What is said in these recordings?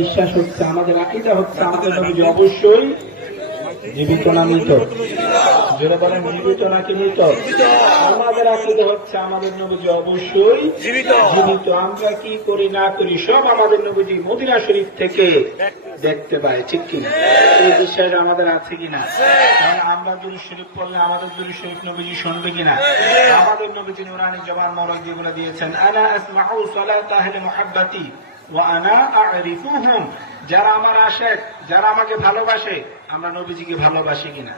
বিশ্বাস হচ্ছে, আমাদের আকীদা হচ্ছে আমাদের নবীজি অবশ্যই জীবিত না মৃত? যারা বলেন জীবিত নাকি মৃত? আমাদের আকীদা হচ্ছে আমাদের নবীজি অবশ্যই জীবিত। আমরা কি করি না করি সব আমাদের নবীজি মদিনা শরীফ থেকে দেখতে পাই, ঠিক কিনা? এই বিশ্বাস আমাদের আছে কিনা? কারণ আমরা দুরূদ শরীফ পড়লে আমাদের দুরূদ শরীফ নবীজি শুনবে কিনা? আমাদের নবীজি নুরানি জবান মোবারক দিয়ে বলে দিয়েছেন, আনা আসমাউ সালাত আহলি মুহাব্বতি ওয়া আনা আ'রিফুহুম। যারা আমার আশিক, যারা আমাকে ভালোবাসে, আমরা নবীজিকে ভালোবাসি কিনা?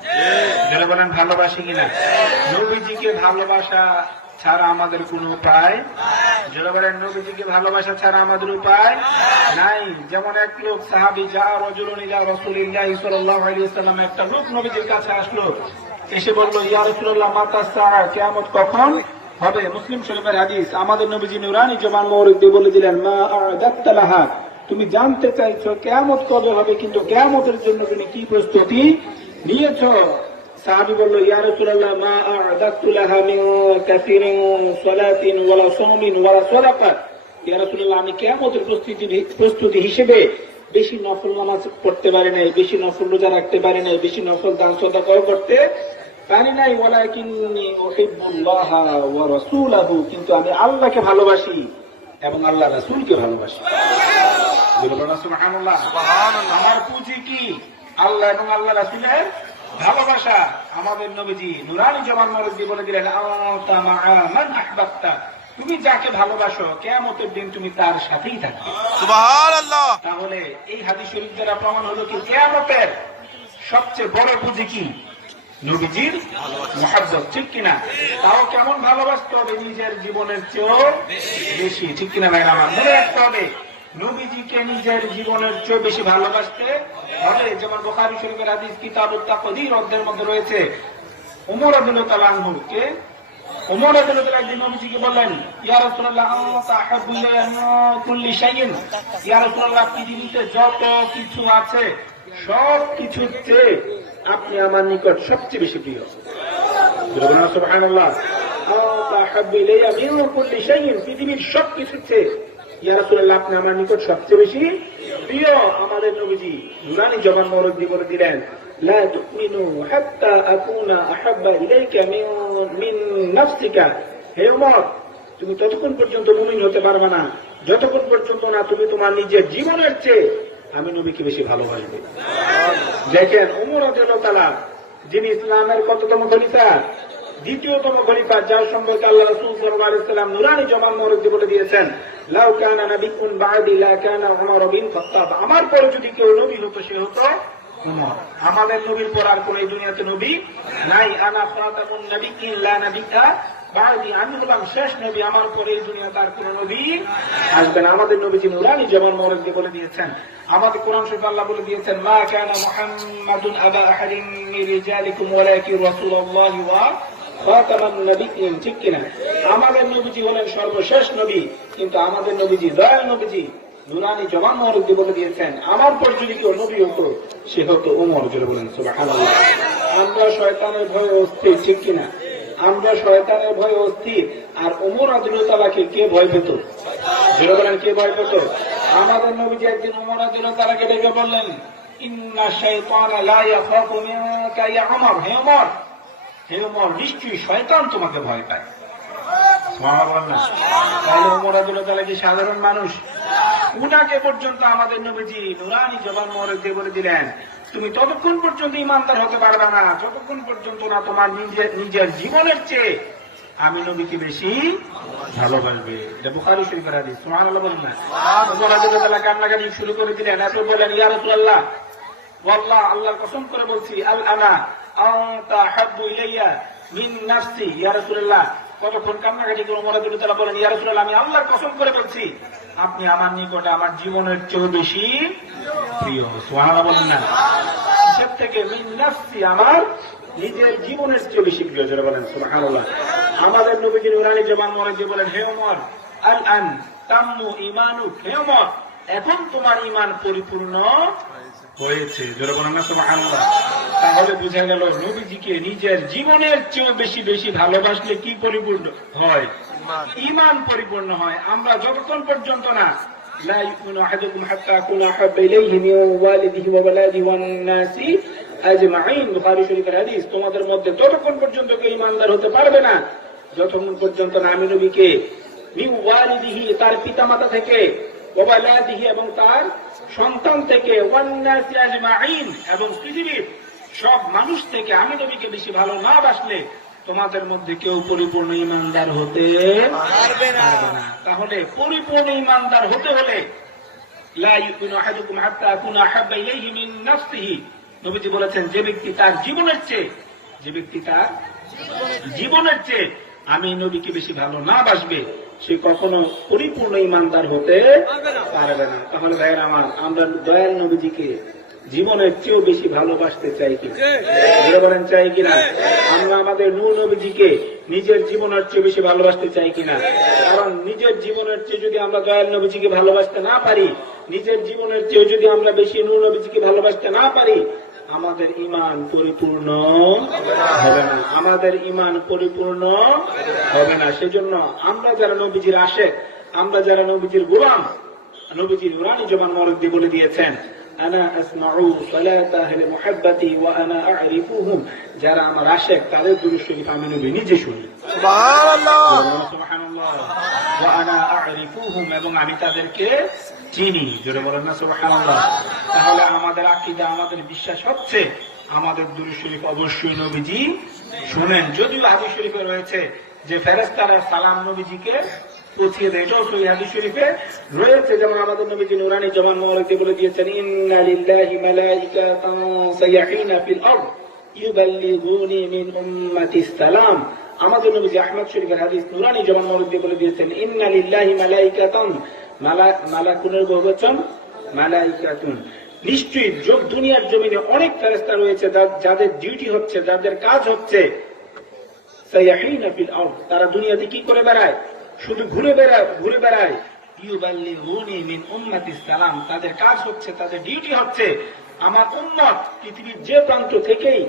যারা বলেন ভালোবাসি কিনা? নবীজিকে ভালোবাসা ছাড়া আমাদের কোনো উপায়, যারা বলেন নবীজিকে ভালোবাসা ছাড়া আমাদের উপায় নাই। যেমন এক লোক সাহাবী, যা রাজুলুন ইলা রাসূলিল্লাহি সাল্লাল্লাহু আলাইহি ওয়াসাল্লাম, একটা লোক নবীজির কাছে আসলো, এসে বলল, ইয়া রাসূলুল্লাহ মাতা সাআ, কিয়ামত কখন হবে? মুসলিম শরীফের হাদিস। আমাদের নবীজি নুরানি জবান মোবারক দিয়ে বলে দিলেন, মা আ'দাত্তা লাহা, তুমি জানতে চাইছো কিয়ামত কবে হবে, কিন্তু কিয়ামতের জন্য তুমি কি প্রস্তুতি নিয়েছো? সাহাবী বলল, ইয়া রাসূলুল্লাহ মা আ'দাত্তু লাহা মিন কাসীরিন সালাতিন ওয়ালা সাওমিন ওয়ালা সাদাকাত। ইয়া রাসূলুল্লাহ, আমি কিয়ামতের প্রস্তুতি হিসেবে বেশি নফল নামাজ পড়তে পারি নাই, বেশি নফল রোজা রাখতে পারি নাই, বেশি নফল দান সাদাকা করতে পারি নাই। ওয়ালাকিন্নী উহিব্বুল্লাহ ওয়া রাসূলাহু, কিন্তু আমি আল্লাহকে ভালোবাসি এবং আল্লাহ রাসূলকে ভালোবাসি। সুবহানাল্লাহ। আমার পুঁজি কি? আল্লাহ এবং আল্লাহ রাসূলের ভালোবাসা। আমাদের নবীজি নুরানি জবান মোবারক দিয়ে বলে দিলেন, আনতা মা'a মান আহবাবতা, তুমি যাকে ভালোবাসো কিয়ামতের দিন তুমি তার সাথেই থাকবে। সুবহানাল্লাহ। তাহলে এই হাদিস শরীফ দ্বারা প্রমাণ হলো কি কিয়ামতের সবচেয়ে বড় পুঁজি কি? নবীজির মুহাব্বত, ঠিক কিনা? তাও কেমন ভালোবাসতে হবে? নিজের জীবনের চেয়েও বেশি, ঠিক কিনা ভাই? আমার মনে রাখতে হবে নবীজিকে নিজের জীবনের চেয়ে বেশি ভালোবাসতে হবে। যেমন বুখারী শরীফের হাদিস কিতাবুত তাকদীর অধ্যায়ের মধ্যে রয়েছে, ওমর রাদিয়াল্লাহু তাআলা আনহু কে ওমর রাদিয়াল্লাহু তাআলা একদিন নবীজিকে বললেন, ইয়া রাসূলুল্লাহ আনতা আহাব্বু ইলাইয়া মিন কুল্লি শাইইন, ইয়া রাসূলুল্লাহ পৃথিবীতে যত কিছু আছে সব কিছুর চেয়ে আপনি আমার নিকট সবচেয়ে বেশি প্রিয়। সুবহানাল্লাহ। আনতা আহাব্বু ইলাইয়া মিন কুল্লি শাইইন, পৃথিবীর সব কিছুর চেয়ে ইয়া রাসূলুল্লাহ আপনি আমার নিকট সবচেয়ে বেশি প্রিয়। আমাদের নবীজি নুরানি জবান মোবারক দিয়ে বলে দিলেন, লা তুমিনু হাত্তা আকুনা আহাব্বা ইলাইকা মিন নাফসিকা। হে ওমর, তুমি ততক্ষণ পর্যন্ত মুমিন হতে পারবে না যতক্ষণ পর্যন্ত না তুমি তোমার নিজের জীবনের চেয়ে আমি নবীকে বেশি ভালোবাসবে। দেখেন ওমর রাদিয়াল্লাহু তাআলা, যিনি ইসলামের কততম খলিফা? দ্বিতীয়তম খলিফা, যার সম্পর্কে আল্লাহ রাসূল সাল্লাল্লাহু আলাইহি ওয়াসাল্লাম নুরানি জবান মোবারক দিয়ে বলে দিয়েছেন, লাউ কানা নাবিয়্যুন বা'দি লা কানা উমর বিন খাত্তাব, আমার পরে যদি কেউ নবী হতো সে হতো উমর। আমাদের নবীর পর আর কোন এই দুনিয়াতে নবী নাই। আনা খাতামুন নাবিয়্যিন লা নাবিয়্যা বা'দি, আমি হলাম শেষ নবী, আমার পরে এই দুনিয়াতে আর কোন নবী আসবে না। আমাদের নবীজি নুরানি জবান মোবারক দিয়ে বলে দিয়েছেন। আমাদের কোরআন শরীফে আল্লাহ বলে দিয়েছেন, মা কানা মুহাম্মাদুন আবা আহাদিন মিন রিজালিকুম ওয়ালাকিন রাসূলুল্লাহি ওয়া খাতামান নাবিয়্যিন, ঠিক কিনা? আমাদের নবীজি হলেন সর্বশেষ নবী, কিন্তু আমাদের নবীজি দয়াল নবীজি নুরানি জবান মোবারক দিয়ে বলে দিয়েছেন, আমার পর যদি কেউ নবী হতো সে হতো উমর। জোরে বলেন সুবহানাল্লাহ। আমরা শয়তানের ভয়ে অস্থির, ঠিক কিনা? আমরা শয়তানের ভয়ে অস্থির। আর ওমর রাদিয়াল্লাহু তাআলাকে কে ভয় পেত? জোরে বলেন, কে ভয় পেত? আমাদের নবীজি একদিন ওমর রাদিয়াল্লাহু তাআলাকে ডেকে বললেন, ইন্না শাইতানা লা ইয়াখাফু মিনকা ইয়া ওমর। হে ওমর, হে ওমর, নিশ্চয়ই শয়তান তোমাকে ভয় পায়। সুবহানাল্লাহ। তাহলে ওমর রাদিয়াল্লাহু তাআলা কি সাধারণ মানুষ? উনাকে পর্যন্ত আমাদের নবীজি নুরানি জবান মোবারক দিয়ে বলে দিলেন, তুমি ততক্ষণ পর্যন্ত ইমানদার হতে পারবে না যতক্ষণ পর্যন্ত না তোমার নিজের জীবনের চেয়ে আমি নবীকে বেশি ভালোবাসবে। এটা বুখারী শরীফের হাদিস। সুবহানাল্লাহ বলেন না? ওমর রাদিয়াল্লাহু তাআলা কান্নাকাটি শুরু করে দিলেন। এরপর বললেন, ইয়া রাসূলুল্লাহ, ওয়াল্লাহ, আল্লাহর কসম করে বলছি, আল আনা আনতা আহাব্বু ইলাইয়া মিন নাফসি। ইয়া রাসূলুল্লাহ, কতক্ষণ কান্নাকাটি করে ওমর রাদিয়াল্লাহু তাআলা বলেন, ইয়া রাসূলুল্লাহ, আমি আল্লাহর কসম করে বলছি আপনি আমার নিকটে আমার জীবনের চেয়ে বেশি প্রিয়। সুবহানাল্লাহ বলেন না? কিসের থেকে? মিন নাফসি, আমার নিজের জীবনের চেয়ে বেশি প্রিয়। যারা বলেন সুবহানাল্লাহ। আমাদের নবীজি নুরানি জবান মোবারক দিয়ে বলেন, হে ওমর, আল আন তাম্মু ঈমানুক। হে ওমর, এখন তোমার ঈমান পরিপূর্ণ হয়েছে। যারা বলেন না সুবহানাল্লাহ। তাহলে বোঝা গেল নবীজিকে নিজের জীবনের চেয়ে বেশি বেশি ভালোবাসলে কি পরিপূর্ণ হয়? ঈমান পরিপূর্ণ হয়। আমরা যতক্ষণ পর্যন্ত না লা ইউমিনু আহাদুকুম হাত্তা আকুনা আহাব্বা ইলাইহি মিন ওয়ালিদিহি ওয়া ওয়ালাদিহি ওয়ান নাসি আজমাইন। বুখারী শরীফের হাদিস। তোমাদের মধ্যে ততক্ষণ পর্যন্ত কেউ ঈমানদার হতে পারবে না যতক্ষণ পর্যন্ত না আমি নবীকে মিন ওয়ালিদিহি তার পিতামাতা থেকে, ওয়া ওয়ালাদিহি এবং তার সন্তান থেকে, ওয়ান নাসি আজমাইন এবং পৃথিবীর সব মানুষ থেকে আমি নবীকে বেশি ভালো না বাসলে তোমাদের মধ্যে কেউ পরিপূর্ণ ঈমানদার হতে পারবে না। তাহলে পরিপূর্ণ ঈমানদার হতে হলে লা ইউমিনু আহাদুকুম হাত্তা আকুনা আহাব্বা ইলাইহি মিন নাফসিহি। নবীজি বলেছেন যে ব্যক্তি তার জীবনের চেয়ে আমি নবীকে বেশি ভালো না বাসবে সে কখনো পরিপূর্ণ ঈমানদার হতে পারবে না। তাহলে ভাইয়ের আমার, আমরা দয়াল নবীজিকে জীবনের চেয়েও বেশি ভালোবাসতে চাই কি বলেন, চাই কিনা? আমরা আমাদের নূর নবীজিকে নিজের জীবনের চেয়ে বেশি ভালোবাসতে চাই কিনা? কারণ নিজের জীবনের চেয়ে যদি আমরা দয়াল নবীজিকে ভালোবাসতে না পারি, নিজের জীবনের চেয়ে যদি আমরা বেশি নূর নবীজিকে ভালোবাসতে না পারি, আমাদের ঈমান পরিপূর্ণ হবে না, আমাদের ঈমান পরিপূর্ণ হবে না। সেজন্য আমরা যারা নবীজির আশেক, আমরা যারা নবীজির গোলাম, নবীজির নুরানি জবান মরদ্দি বলে দিয়েছেন আনা আসমাউ সালাত আহলি মুহাব্বতি ওয়া আনা আ'রিফুহুম। যারা আমার আশেক তাদের দুরূদ শরীফ আমি নবী নিজে শুনি। সুবহানাল্লাহ, সুবহানাল্লাহ। ওয়া আনা আ'রিফুহুম এবং আমি তাদেরকে চিনি। জোরে বলেন না সুবহানাল্লাহ। তাহলে আমাদের আকীদা, আমাদের বিশ্বাস হচ্ছে আমাদের দুরূদ শরীফ অবশ্যই নবীজি শুনেন। যদিও হাদিস শরীফে রয়েছে যে ফেরেশতারা সালাম নবীজিকে পৌঁছিয়ে দেয়, এটাও সহিহ হাদিস শরীফে রয়েছে। যেমন আমাদের নবীজি নুরানি জবান মোবারকে বলে দিয়েছেন ইন্না লিল্লাহি মালাইকাতান সাইয়্যিনা ফিল আরদ ইউবাল্লিগুনি মিন উম্মাতিস সালাম। আমাদের নবীজি আহমদ শরীফের হাদিস নুরানি জবান মোবারকে বলে দিয়েছেন ইন্না লিল্লাহি মালাইকাতান, মালাকুনের বহুবচন মালাইকাতুন। নিশ্চয়ই দুনিয়ার জমিনে অনেক ফেরেশতা রয়েছে যাদের ডিউটি হচ্ছে, যাদের কাজ হচ্ছে সাইয়্যিনা ফিল আরদ, তারা দুনিয়াতে কি করে বেড়ায়? শুধু ঘুরে বেড়ায়। ইউবাল্লিগুনি মিন উম্মাতিস সালাম, তাদের কাজ হচ্ছে, তাদের ডিউটি হচ্ছে আমার উম্মত পৃথিবীর যে প্রান্ত থেকেই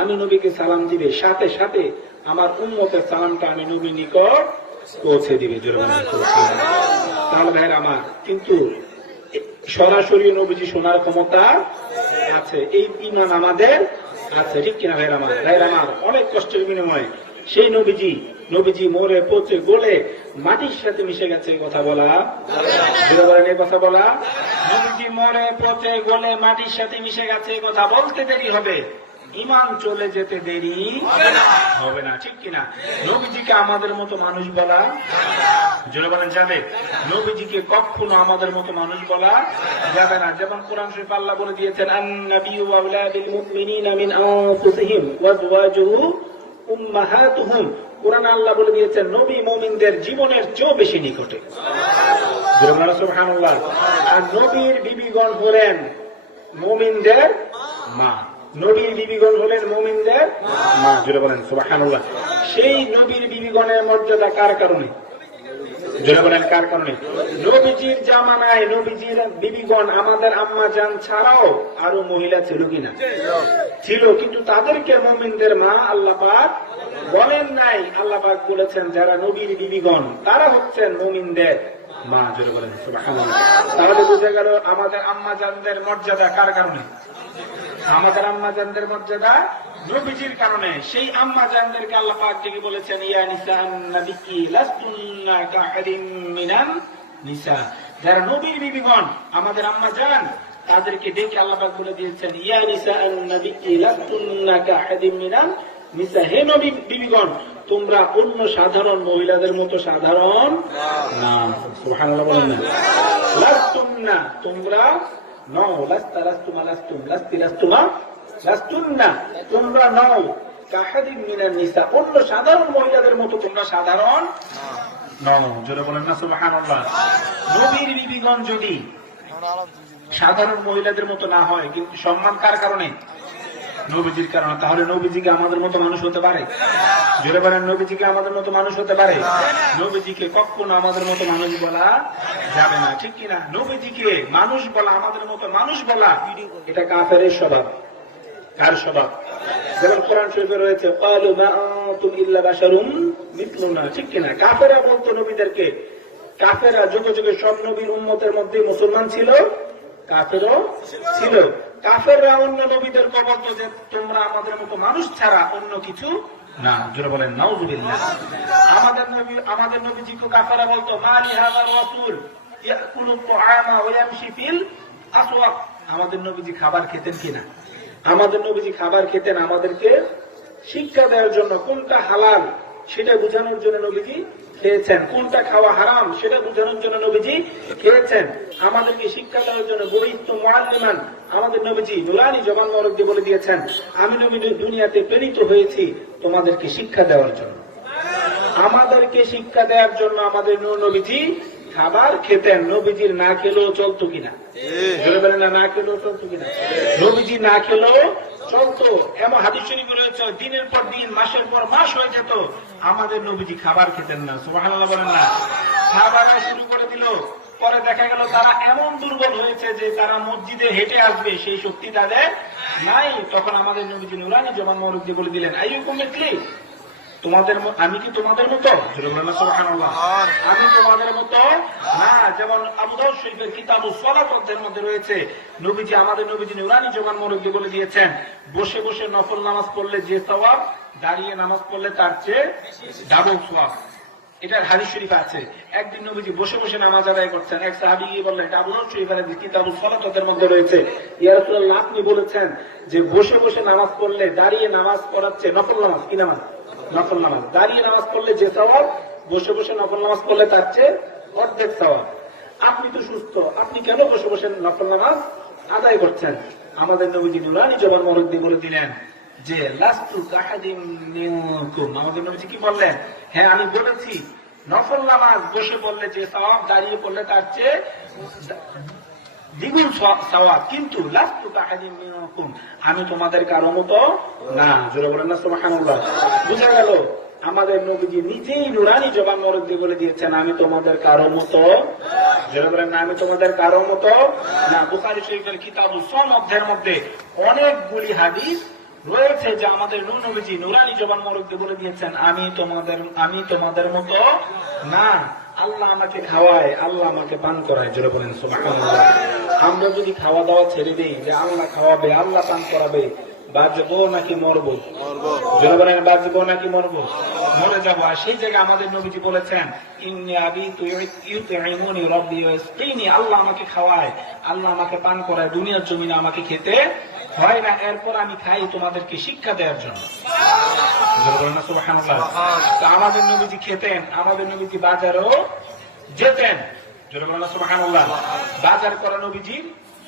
আমি নবীকে সালাম দিবে, সাথে সাথে আমার উম্মতের সালামটা আমি নবীর নিকট পৌঁছে দিবে। তাহলে ভাইয়ের আমার, কিন্তু সরাসরি নবীজি শোনার ক্ষমতা আছে, এই ঈমান আমাদের আছে, ঠিক কিনা ভাইয়ের আমার? ভাইয়ের আমার, অনেক কষ্টের বিনিময়ে সেই নবীজি মরে পচে গলে মাটির সাথে মিশে গেছে, কথা বলা বলেন, এই কথা বলা। নবীজি মরে পচে গলে মাটির সাথে মিশে গেছে, কথা বলতে দেরি হবে, ঈমান চলে যেতে দেরি হবে না, ঠিক কিনা? নবীজিকে আমাদের মতো মানুষ বলা জোরে বলেন যাবে? নবীজিকে কখনো আমাদের মতো মানুষ বলা যাবে না। যেমন কোরআন শরীফ আল্লাহ বলে দিয়েছেন আন-নাবিয়্যু আওলা বিল মুমিনিনা মিন আনফুসিহিম ওয়া আযওয়াজুহু উম্মাহাতুহুম। কোরআন আল্লাহ বলে দিয়েছেন নবী মুমিনদের জীবনের চেয়েও বেশি নিকটে। সুবহানাল্লাহ। আর নবীর বিবিগণ হলেন মুমিনদের মা, নবীর বিবিগণ হলেন মুমিনদের মা। জোরে বলেন সুবহানাল্লাহ। সেই নবীর বিবিগণের মর্যাদা কার কারণে? জোরে বলেন কার কারণে? নবীজির জামানায় নবীজির বিবিগণ আমাদের আম্মা জান ছাড়াও আরো মহিলা ছিল কিনা? ছিল, কিন্তু তাদেরকে মুমিনদের মা আল্লাহ পাক বলেন নাই। আল্লাহ পাক বলেছেন যারা নবীর বিবিগণ তারা হচ্ছেন মুমিনদের মা। জোরে বলেন সুবহানাল্লাহ। তাহলে বুঝে গেল আমাদের আম্মা জানদের মর্যাদা কার কারণে? আমাদের আম্মা জানদের মর্যাদা নবীজির কারণে। সেই আম্মা জানদেরকে আল্লাহ পাক ডেকে বলেছেন ইয়া নিসান নাবিয়্যি লাস্তুন্না কাহাদিম মিনান নিসা। যারা নবীর বিবিগণ আমাদের আম্মা জান তাদেরকে ডেকে আল্লাহ পাক বলে দিয়েছেন ইয়া নিসান নাবিয়্যি লাস্তুন্না কাহাদিম মিনান নিসা। হে নবী বিবিগণ, তোমরা অন্য সাধারণ মহিলাদের মতো সাধারণ না। সুবহানাল্লাহ বলেন না। লাস্তুন্না, তোমরা নও। লাস্তা লাস্তুমা লাস্তুম লাস্তি লাস্তুমা লাস্তুন্না, তোমরা নও। কাহাদিম মিনান নিসা, অন্য সাধারণ মহিলাদের মতো তোমরা সাধারণ নও। জোরে বলেন না সুবহানাল্লাহ। নবীর বিবিগণ যদি সাধারণ মহিলাদের মতো না হয়, কিন্তু সম্মান কার কারণে? নবীজির কারণে। তাহলে নবীজিকে আমাদের মতো মানুষ হতে পারে? জোরে বলেন, নবীজিকে আমাদের মতো মানুষ হতে পারে? নবীজিকে কখনো আমাদের মতো মানুষ বলা যাবে না, ঠিক কিনা? নবীজিকে মানুষ বলা, আমাদের মতো মানুষ বলা, এটা কাফেরের স্বভাব। কার স্বভাব? যেমন কোরআন শরীফে রয়েছে ক্বালু মা আনতুম ইল্লা বাশারুম মিথলুনা, ঠিক কিনা? কাফেররা বলতো নবীদেরকে কাফেররা যুগে যুগে সব নবীর উম্মতের মধ্যে মুসলমান ছিল, কাফেরও ছিল। কাফেররা অন্য নবীদেরকে বলতো যে তোমরা আমাদের মতো মানুষ ছাড়া অন্য কিছু না। জোরে বলেন নাউযুবিল্লাহ। আমাদের নবীজিকে কাফেররা বলতো মা লিহাযার রাসূল ইয়াকুলু তুআমা ওয়া ইয়ামশি ফিল আসওয়াক। আমাদের নবীজি খাবার খেতেন কিনা? আমাদের নবীজি খাবার খেতেন আমাদেরকে শিক্ষা দেওয়ার জন্য। কোনটা হালাল সেটা বোঝানোর জন্য নবীজি খেয়েছেন, কোনটা খাওয়া হারাম সেটা বোঝানোর জন্য নবীজি খেয়েছেন। আমাদেরকে শিক্ষা দেওয়ার জন্য বুইতু মুআল্লিমান, আমাদের নবীজি নুরানি জবান মোবারক দিয়ে বলে দিয়েছেন আমি নবী দুনিয়াতে প্রেরিত হয়েছি তোমাদেরকে শিক্ষা দেওয়ার জন্য। আমাদেরকে শিক্ষা দেওয়ার জন্য আমাদের নবীজি খাবার খেতেন। নবীজির না খেলেও চলতো কিনা? না খেলেও চলতো কিনা? নবীজি না খেলেও চলতো। এমন হাদিস শরীফে রয়েছে দিনের পর দিন মাসের পর মাস হয়ে যেত আমাদের নবীজি খাবার খেতেন না। সুবহানাল্লাহ বলেন না? খাবার শুরু করে দিল, পরে দেখা গেল তারা এমন দুর্বল হয়েছে যে তারা মসজিদে হেঁটে আসবে সেই শক্তি তাদের নাই। তখন আমাদের নবীজি নুরানি জবান মোবারক দিয়ে বলে দিলেন আইয়ুকুম মিথলি, আমি কি তোমাদের মতো? আমি তোমাদের মতো না। যেমন আবু দাউদ শরীফের কিতাবুস সালাত অধ্যায়ের মধ্যে রয়েছে আমাদের নবীজি নুরানি জবান মোবারক দিয়ে বলে দিয়েছেন বসে বসে নফল নামাজ পড়লে যে সওয়াব, দাঁড়িয়ে নামাজ পড়লে তার চেয়ে ডাবল সওয়াব। এটার হাদিস শরীফ আছে। একদিন নবীজি বসে বসে নামাজ আদায় করছেন, এক সাহাবী গিয়ে বললেন এটা আবু দাউদ শরীফের হাদিস কিতাবুস সালাত অধ্যায়ের মধ্যে রয়েছে ইয়া রাসূলুল্লাহ আপনি বলেছেন যে বসে বসে নামাজ পড়লে দাঁড়িয়ে নামাজ পড়াচ্ছে নফল নামাজ, কি নামাজ? নফল নামাজ। দাঁড়িয়ে নামাজ পড়লে যে সওয়াব, বসে বসে নফল নামাজ পড়লে তার চেয়ে অর্ধেক সওয়াব। আপনি তো সুস্থ, আপনি কেন বসে বসে নফল নামাজ আদায় করছেন? আমাদের নবীজি নুরানি জবান মোবারক দিয়ে বলে দিলেন যে লাস্তু কাহাদিম মিনকুম। আমাদের নবীজি কি বললেন? হ্যাঁ আমি বলেছি নফল নামাজ বসে পড়লে যে সওয়াব, দাঁড়িয়ে পড়লে তার চেয়ে দ্বিগুণ সওয়াব, কিন্তু লাস্তু কাহাদিম মিনকুম, আমি তোমাদের কারো মতো না। জোরে বলেন না সুবহানাল্লাহ। বুঝা গেল আমাদের নবীজি নিজেই নুরানি জবান মোবারক দিয়ে বলে দিয়েছেন আমি তোমাদের কারো মতো। জোরে বলেন না আমি তোমাদের কারো মতো না। বুখারী শরীফের কিতাবুস সাওম অধ্যায়ের মধ্যে অনেকগুলি হাদিস রয়েছে যে আমাদের নবীজি নুরানি জবান মোবারক দিয়ে বলে দিয়েছেন আমি তোমাদের মতো না। আল্লাহ আমাকে খাওয়ায়, আল্লাহ আমাকে পান করায়। জোরে বলেন সুবহানাল্লাহ। আমরা যদি খাওয়া দাওয়া ছেড়ে দিই যে আল্লাহ খাওয়াবে, আল্লাহ পান করাবে, বাঁচবো নাকি মরবো? জোরে বলেন বাঁচবো নাকি মরবো? মরে যাবো। আর সেই জায়গায় আমাদের নবীজি বলেছেন ইন্নী আবিতু ইউতঈমুনি রাব্বি ওয়াসকিনি, আল্লাহ আমাকে খাওয়ায়, আল্লাহ আমাকে পান করায়, দুনিয়ার জমিনে আমাকে খেতে হয় না, এরপর আমি খাই তোমাদেরকে শিক্ষা দেওয়ার জন্য। আমাদের নবীজি খেতেন, আমাদের নবীজি বাজারও যেতেন। সুবহানাল্লাহ। বাজার করা নবীজি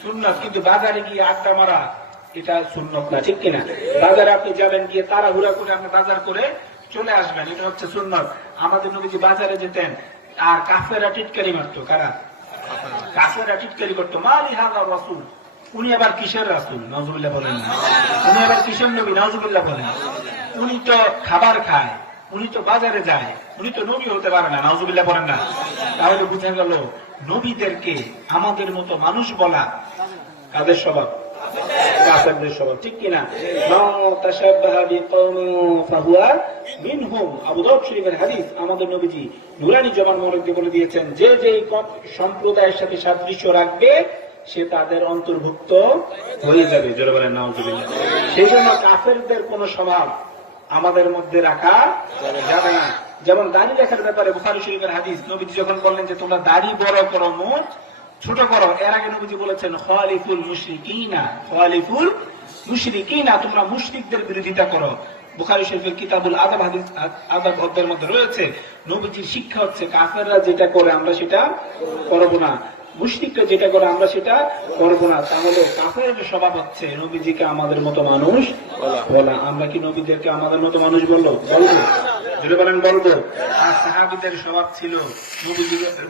সুন্নাত, কিন্তু বাজারে গিয়ে আড্ডা মারা এটা সুন্নাত না, ঠিক কিনা? বাজারে আপনি যাবেন, গিয়ে তাড়াহুড়া করে আপনি বাজার করে চলে আসবেন, এটা হচ্ছে সুন্নাত। আমাদের নবীজি বাজারে যেতেন আর কাফেররা টিটকারি মারতো। কারা? কাফেররা টিটকারি করতো মা লিহাযার রাসূল, উনি আবার কিসের রাসূল? নাউযুবিল্লাহ বলেন না। উনি আবার কিসের নবী? নাউযুবিল্লাহ বলেন। উনি তো খাবার খায়, উনি তো বাজারে যায়, উনি তো নবী হতে পারে না। নাউযুবিল্লাহ বলেন না। তাহলে বুঝা গেল নবীদেরকে আমাদের মতো মানুষ বলা কাদের স্বভাব? কাফেরদের স্বভাব, ঠিক কিনা? মান তাশাব্বাহা বিকওমিন ফাহুয়া মিনহুম। আবু দাউদ শরীফের হাদিস আমাদের নবীজি নুরানি জবান মোবারক দিয়ে বলে দিয়েছেন যে যেই সম্প্রদায়ের সাথে সাদৃশ্য রাখবে সে তাদের অন্তর্ভুক্ত হয়ে যাবে। জোরে বলেন নাউযুবিল্লাহ। সেই জন্য কাফেরদের কোন স্বভাব আমাদের মধ্যে রাখা যাবে না। যেমন দাড়ি রাখার ব্যাপারে বুখারী শরীফের হাদিস, নবীজি যখন বললেন যে তোমরা দাড়ি বড় করো, মুখ ছোট করো, এর আগে নবীজি বলেছেন খালিফুল মুশরিকিনা, খালিফুল মুশরিকিনা, তোমরা মুশরিকদের বিরোধিতা করো। বুখারী শরীফের কিতাবুল আদাব হাদিস আদাব অধ্যায়ের মধ্যে রয়েছে নবীজির শিক্ষা হচ্ছে কাফেররা যেটা করে আমরা সেটা করব না, মুশরিকরা যেটা করে আমরা সেটা করবো না। তাহলে কাফেরের স্বভাব হচ্ছে নবীজিকে আমাদের মতো মানুষ বলা। আমরা কি নবীদেরকে আমাদের মতো মানুষ বলবো? যদি বলেন বলবো। আর সাহাবীদের স্বভাব ছিল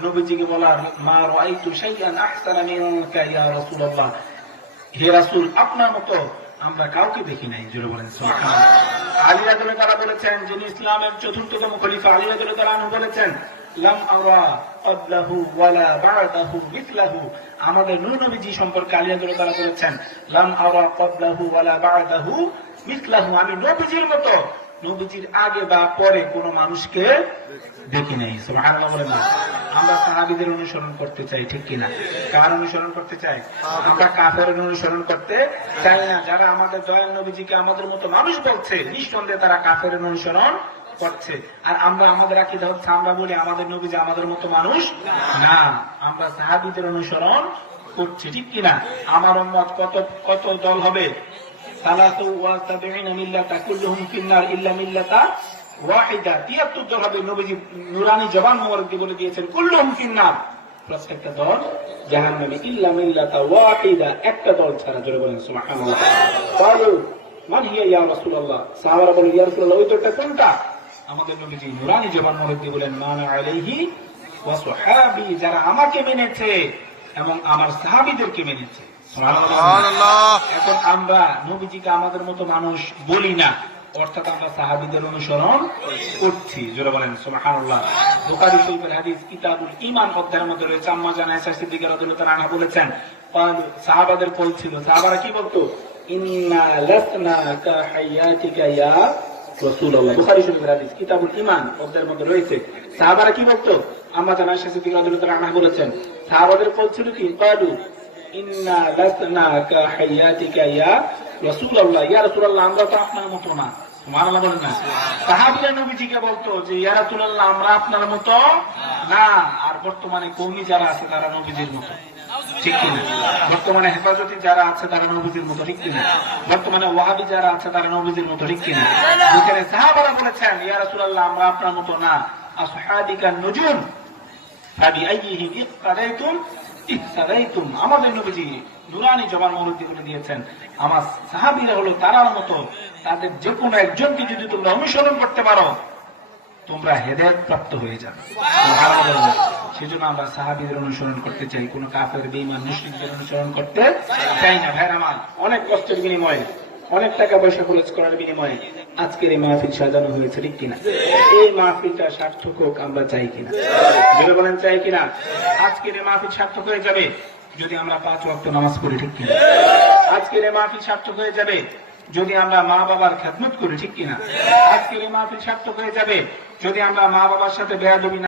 নবীজিকে বলার মা রাআইতু শাইআন আহসানা মিনকা ইয়া রাসূলুল্লাহ, হে রাসূল আপনার মতো আমরা কাউকে দেখি নাই। জোরে বলেন সুবহানাল্লাহ। আলী রাদিয়াল্লাহু তাআলা বলেছেন, যিনি ইসলামের চতুর্থতম খলিফা আলী রাদিয়াল্লাহু তাআলা বলেছেন লাম আরা ক্বাবলাহু ওয়ালা বা'দাহু মিথলাহু। আমাদের নূর নবীজি সম্পর্কে আলী রাদিয়াল্লাহু তাআলা বলেছেন লাম আরা ক্বাবলাহু ওয়ালা বা'দাহু মিথলাহু, আমি নবীজির মতো নবীজির আগে বা পরে কোন মানুষকে দেখি নাই। সুবহানাল্লাহ বলেন না। আমরা সাহাবীদের অনুসরণ করতে চাই, ঠিক কিনা? কার অনুসরণ করতে চাই? আমরা কাফেরের অনুসরণ করতে চাই না। যারা আমাদের দয়াল নবীজিকে আমাদের মতো মানুষ বলছে, নিঃসন্দেহে তারা কাফেরের অনুসরণ করছে। আর আমরা আমাদের আকীদা হচ্ছে, আমরা বলি আমাদের নবীজি আমাদের মতো মানুষ না, আমরা সাহাবীদের অনুসরণ করছি, ঠিক কিনা? আমার উম্মত কত কত দল হবে? 73 মিল্লাতা কুল্লুহুম ফিন্নার ইল্লা মিল্লাতা ওয়াহিদা। 73 দল হবে। নবীজি নুরানি জবান মোবারক দিয়ে বলে দিয়েছেন কুল্লুহুম ফিন্নার, প্রত্যেকটা দল জাহান্নামী, ইল্লা মিল্লাতা ওয়াহিদা, একটা দল ছাড়া। জোরে বলেন সুবহানাল্লাহ। ক্বালু মান হিয়া ইয়া রাসূলুল্লাহ। সাহাবারা বলে ইয়া রাসূলুল্লাহ ওই দলটা কোনটা? আমাদের নবীজি নুরানি জবান মোবারক দিয়ে বলেন মান আলাইহি ওয়া সাহাবী, যারা আমাকে মেনেছে এবং আমার সাহাবীদেরকে মেনেছে। সুবহানাল্লাহ। এখন আমরা নবীজিকে আমাদের মতো মানুষ বলি না, অর্থাৎ আমরা সাহাবীদের অনুসরণ করছি। জোরে বলেন সুবহানাল্লাহ। বুখারী শরীফের হাদিস কিতাবুল ঈমান অধ্যায়ের মধ্যে রয়েছে, আম্মা জানা আয়েশা সিদ্দিকা রাদিয়াল্লাহু তাআলা আনহা বলেছেন, সাহাবাদের বলছিল, সাহাবারা কি বলতো? ইন্না লাসনা কা হায়াতিকা ইয়া রাসূলুল্লাহ। বুখারী শরীফের হাদিস কিতাবুল ঈমান অধ্যায়ের মধ্যে রয়েছে। সাহাবারা কি বলতো? আম্মা জানা আয়েশা সিদ্দিকা রাদিয়াল্লাহু তাআলা আনহা বলেছেন, সাহাবাদের বলছিল কি? ক্বালু ইন্না লাসনা কা হায়াতিকা ইয়া রাসূলুল্লাহ, ইয়া রাসূলুল্লাহ আমরা তো আপনার মতো না। সুবহানাল্লাহ বলেন না। সাহাবীরা নবীজিকে বলতো যে ইয়া রাসূলুল্লাহ আমরা আপনার মতো না। আর বর্তমানে কওমি যারা আছে তারা নবীজির মতো, ঠিক কিনা? বর্তমানে হেফাজতি যারা আছে তারা নবীজির মতো, ঠিক কিনা? বর্তমানে ওয়াহাবি যারা আছে তারা নবীজির মতো, ঠিক কিনা? যেখানে সাহাবারা বলেছেন ইয়া রাসূলুল্লাহ আমরা আপনার মতো না। আসহাদিকা নুজুম ফাবিআইয়িহিম ইক্তাদাইতুম ইহতাদাইতুম। আমাদের নবীজি নুরানি জবান মোবারক দিয়ে বলে দিয়েছেন আমার সাহাবীরা হলো তারার মতো, তাদের যে কোনো একজনকে যদি তোমরা অনুসরণ করতে পারো তোমরা হেদায়েত প্রাপ্ত হয়ে যাবে। সুবহানাল্লাহ। সেজন্য আমরা সাহাবীদের অনুসরণ করতে চাই, কোন কাফের বেঈমান মুশরিকদের অনুসরণ করতে চাই না। ভাইরা আমার, অনেক কষ্টের বিনিময়ে, অনেক টাকা পয়সা খরচ করার বিনিময়ে আজকের এই মাহফিল সাজানো হয়েছে, ঠিক কিনা? এই মাহফিলটা সার্থক হোক আমরা চাই কিনা? বলে বলেন চাই কিনা? আজকের এই মাহফিল সার্থক হয়ে যাবে যদি আমরা 5 ওয়াক্ত নামাজ পড়ি, ঠিক কিনা? আজকের এই মাহফিল সার্থক হয়ে যাবে যদি আমরা মা বাবার খেদমত করি, ঠিক কিনা? আজকের এই মাহফিল সার্থক হয়ে যাবে যদি আমরা মা বাবার সাথে বেয়াদবি